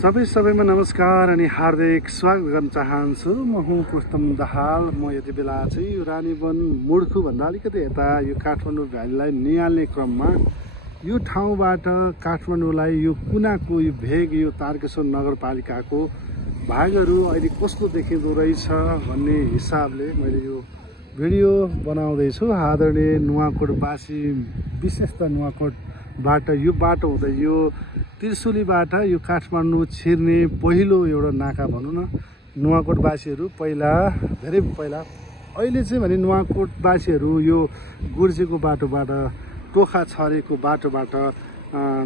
सबैमा नमस्कार अनि हार्दिक स्वागत गर्न चाहन्छु। म हुँ पुरुषोत्तम दाहाल। म यति बेला चाहिँ यो रानीवन मुड्खु भन्दा अलिकति यता यो काठमाडौँ भ्यालीलाई निहाल्ने क्रममा यो ठाउँबाट काठमाडौँलाई यो कुनाको यो भेग यो तारकेश्वर नगरपालिकाको भागहरू अहिले कस्तो देखिँदो रहेछ भन्ने हिसाबले मैले यो भिडियो बनाउँदैछु। आदरणीय नुवाकोटवासी, विशेष त नुवाकोटबाट यो बाटो हुँदै यो त्रिशुलीबाट यो काठमाडौँ छिर्ने पहिलो एउटा नाका भनौँ न। नुवाकोटवासीहरू धेरै पहिला अहिले चाहिँ भने नुवाकोटवासीहरू यो गुर्जेको बाटोबाट टोखा छरेको बाटोबाट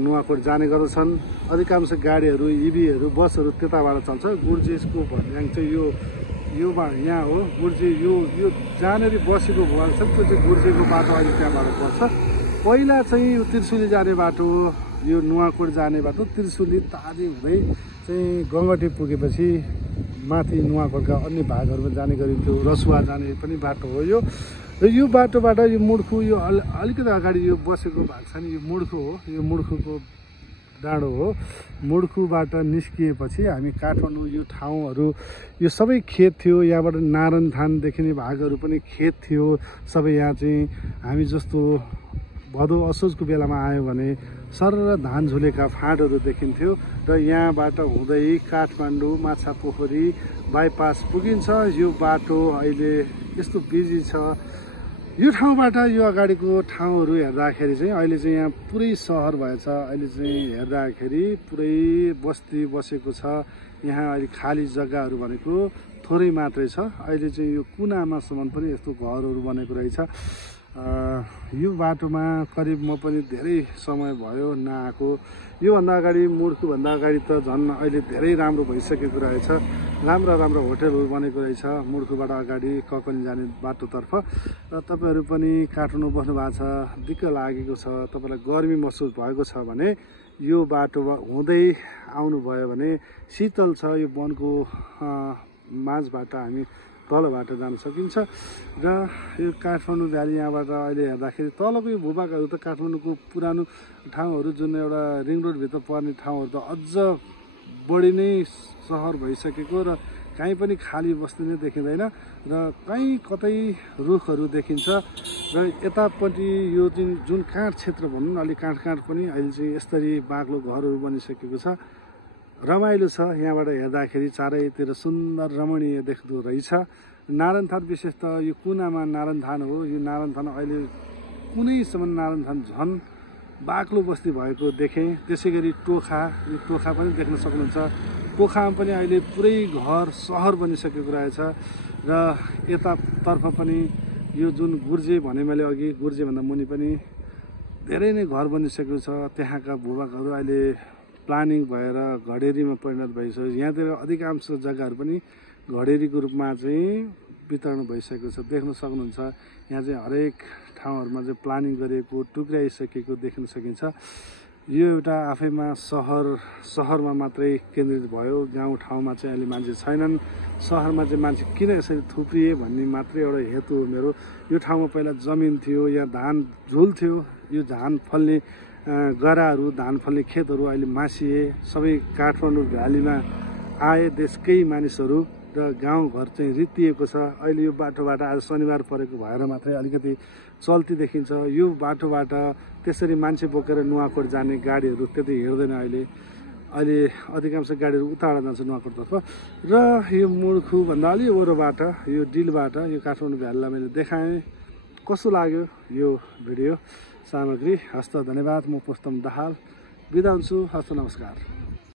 नुवाकोट जाने गर्दछन्। अधिकांश गाडीहरू इभीहरू बसहरू त्यताबाट चल्छ। गुर्जेको भन्याङ चाहिँ यो यहाँ हो। गुर्जे यो जहाँनिर बसेको भएर छ त्यो चाहिँ गुर्जेको बाटो अहिले त्यहाँबाट पर्छ। पहिला चाहिँ यो त्रिशुली जाने बाटो, यो नुवाकोट जाने बाटो त्रिशुली तादी हुँदै चाहिँ गङ्गटे पुगेपछि माथि नुवाकोटका अन्य भागहरूमा जाने गरिन्थ्यो। रसुवा जाने पनि बाटो हो यो। र यो बाटोबाट यो मुड्खु यो अलिकति अगाडि यो बसेको भाग छ नि, यो मुड्खु हो। यो मुड्खुको डाँडो हो। मुड्खुबाट निस्किएपछि हामी काठमाडौँ यो ठाउँहरू यो सबै खेत थियो। यहाँबाट नारायण थान देखिने भागहरू पनि खेत थियो सबै। यहाँ चाहिँ हामी जस्तो भदौ असोजको बेलामा आयो भने सरर धान झुलेका फाँटहरू देखिन्थ्यो। र यहाँबाट हुँदै काठमाडौँ माछापोखरी बाइपास पुगिन्छ। यो बाटो अहिले यस्तो बिजी छ। यो ठाउँबाट यो अगाडिको ठाउँहरू हेर्दाखेरि चाहिँ अहिले चाहिँ यहाँ पुरै सहर भएछ। अहिले चाहिँ हेर्दाखेरि पुरै बस्ती बसेको छ। यहाँ अहिले खाली जग्गाहरू भनेको थोरै मात्रै छ। अहिले चाहिँ यो कुनामासम्म पनि यस्तो घरहरू बनेको रहेछ। यो बाटोमा करिब म पनि धेरै समय भयो नआएको। योभन्दा अगाडि मुड्खुभन्दा अगाडि त झन् अहिले धेरै राम्रो भइसकेको रहेछ। राम्रो होटेलहरू बनेको रहेछ मुड्खुबाट अगाडि ककनी जाने बाटोतर्फ। र तपाईँहरू पनि काठमाडौँ बस्नु भएको छ, दिक्क लागेको छ, तपाईँलाई गर्मी महसुस भएको छ भने यो बाटो हुँदै आउनुभयो भने शीतल छ। यो वनको माझबाट हामी तलबाट जान सकिन्छ। र यो काठमाडौँ भ्याली यहाँबाट अहिले हेर्दाखेरि तलको यो भूभागहरू त काठमाडौँको पुरानो ठाउँहरू जुन एउटा रिङ रोडभित्र पर्ने ठाउँहरू त अझ बढी नै सहर भइसकेको र कहीँ पनि खाली बस्ती नै देखिँदैन र कहीँ कतै रुखहरू देखिन्छ। र यतापट्टि यो जुन काठ क्षेत्र भनौँ न, अलि काठ पनि अहिले चाहिँ यसरी बाक्लो घरहरू बनिसकेको छ। रमाइलो छ। यहाँबाट हेर्दाखेरि चारैतिर सुन्दर रमणीय देख्दो रहेछ। नारायण थान विशेष त यो कुनामा नारायण थान हो। यो नारायण थान अहिले कुनैसम्म नारायण थान झन् बाक्लो बस्ती भएको देखेँ। त्यसै गरी यो टोखा पनि देख्न सक्नुहुन्छ। टोखामा पनि अहिले पुरै घर सहर बनिसकेको रहेछ। र यतातर्फ पनि यो जुन गुर्जे भने मैले अघि, गुर्जेभन्दा मुनि पनि धेरै नै घर बनिसकेको छ। त्यहाँका भूभागहरू अहिले प्लानिङ भएर घडेरीमा परिणत भइसक्यो। यहाँतिर अधिकांश जग्गाहरू पनि घडेरीको रूपमा चाहिँ वितरण भइसकेको छ। देख्न सक्नुहुन्छ यहाँ चाहिँ हरेक ठाउँहरूमा चाहिँ प्लानिङ गरिएको, टुक्राइसकेको देख्न सकिन्छ। यो एउटा आफैमा सहरमा मात्रै केन्द्रित भयो। गाउँ ठाउँमा चाहिँ अहिले मान्छे छैनन्। सहरमा चाहिँ मान्छे किन यसरी थुप्रिए भन्ने मात्रै एउटा हेतु हो मेरो। यो ठाउँमा पहिला जमिन थियो, यहाँ धान झुल थियो। यो धान फल्ने गराहरू, धान फल्ने खेतहरू अहिले मासिए। सबै काठमाडौँ भ्यालीमा आए देशकै मानिसहरू र गाउँघर चाहिँ रित्तिएको छ। अहिले यो बाटोबाट आज शनिबार परेको भएर मात्रै अलिकति चल्ती देखिन्छ। यो बाटोबाट त्यसरी मान्छे बोकेर नुवाकोट जाने गाडीहरू त्यति हिँड्दैन अहिले अधिकांश गाडीहरू उताबाट जान्छ नुवाकोटतर्फ। र यो मुड्खुभन्दा अलि वरबाट यो डिलबाट यो काठमाडौँ भ्यालीलाई मैले देखाएँ। कस्तो लाग्यो यो भिडियो सामग्री? हस्त धन्यवाद। म पुरुषोत्तम दाहाल बिदा हुन्छु। हस्त नमस्कार।